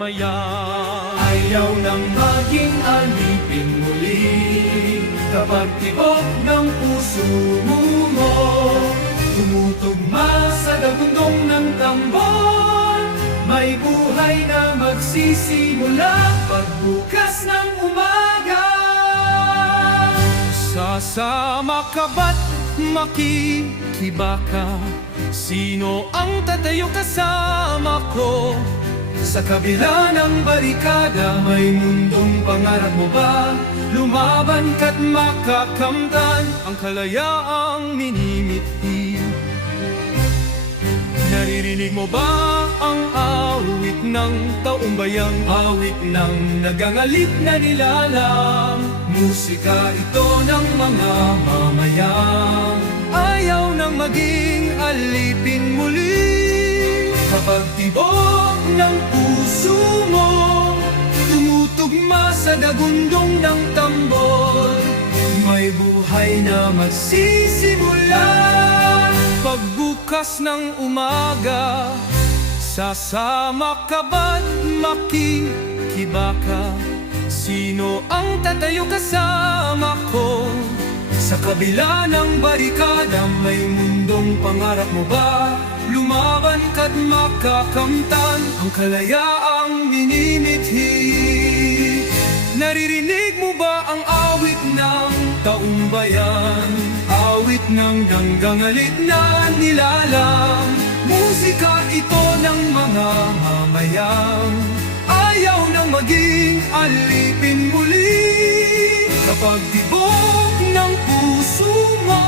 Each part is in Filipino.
mamamayan. Ayaw nang maging alipin muli kapag tibok ng puso mo tumutugma sa dagundong ng tambon. May buhay na magsisimula pagbukas ng umaga. Sasama ka ba't makikibaka? Sino ang tatayo kasama ko? Sa kabila ng barikada, may mundong pangarap mo ba? Lumaban ka't makakamtan Ang kalayaang minimithi. Naririnig mo ba ang awit ng taong bayang? awit ng nagangalit na nilalang. Musika ito ng mga mamayang Ayaw nang maging alipin muli. kapag tibok ng puso mo tumutugma sa dagundong ng tambol. May buhay na magsisimula Pagbukas ng umaga, sasama ka ba't makikibaka? Sino ang tatayo kasama ko? sa kabila ng barikada, may mundong pangarap mo ba? Lumaban ka't makakamtan ang kalayaang minimithi. Naririnig mo ba ang awit ng Taong bayan, awit ng ganggangalit na nilalang. Musika ito ng mga mamayang ayaw nang maging alipin muli kapag tibok ng puso mo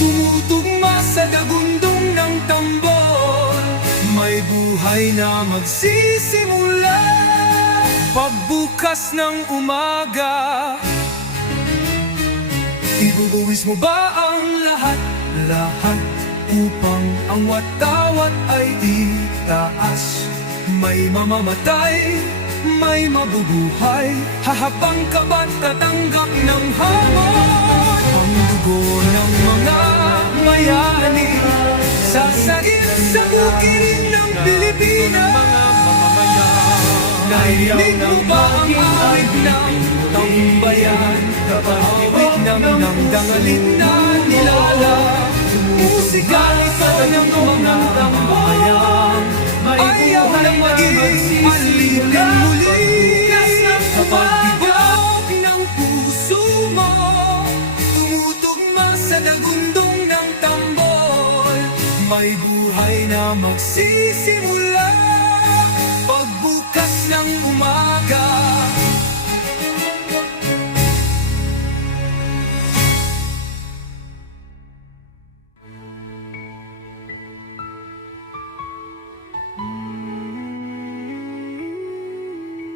tumutugma sa dagundong ng tambol. May buhay na magsisimula pagbukas ng umaga? Ibubuwis mo ba ang lahat upang ang watawat ay itaas? May mamamatay, may mabubuhay. Hahabang ka ba't tatanggap ng hamon? Ang dugo ng mga mayani sasagip sa bukirin ng Pilipinas. Narinig mo ba ang awit ng taong bayan? Awit ng nangdangalit na nilalang. Musika ito ng mga tambayan. Ayaw nang maging alipin muli kapag tibok ng puso mo tumutugma sa dagundong ng tambol. May buhay na magsisimula pagbukas ng umaga.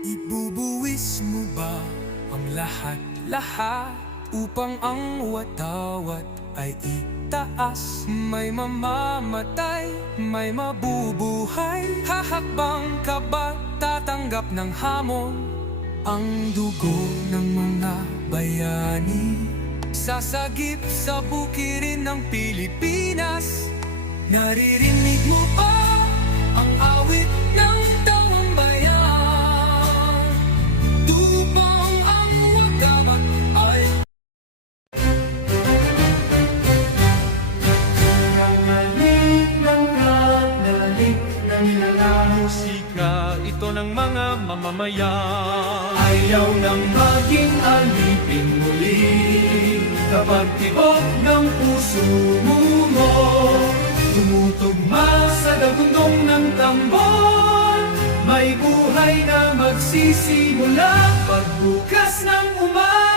Ibubuwis mo ba ang lahat upang ang watawat ay itaas? May mamamatay, may mabubuhay. Hahakbang ka ba tatanggap ng hamon? Ang dugo ng mga bayani sasagip sa bukirin ng Pilipinas. Naririnig mo ba ang awit ng taong bayan? Tupang ang wagamat ay nangalik ng kanalik na nilalang. Musika ito ng mga mamamayan. Ayaw nang maging alipin muli kapag tibok ng puso mo tumutugma sa dagundong ng tambon. May buhay na magsisimula pagbukas ng umaga.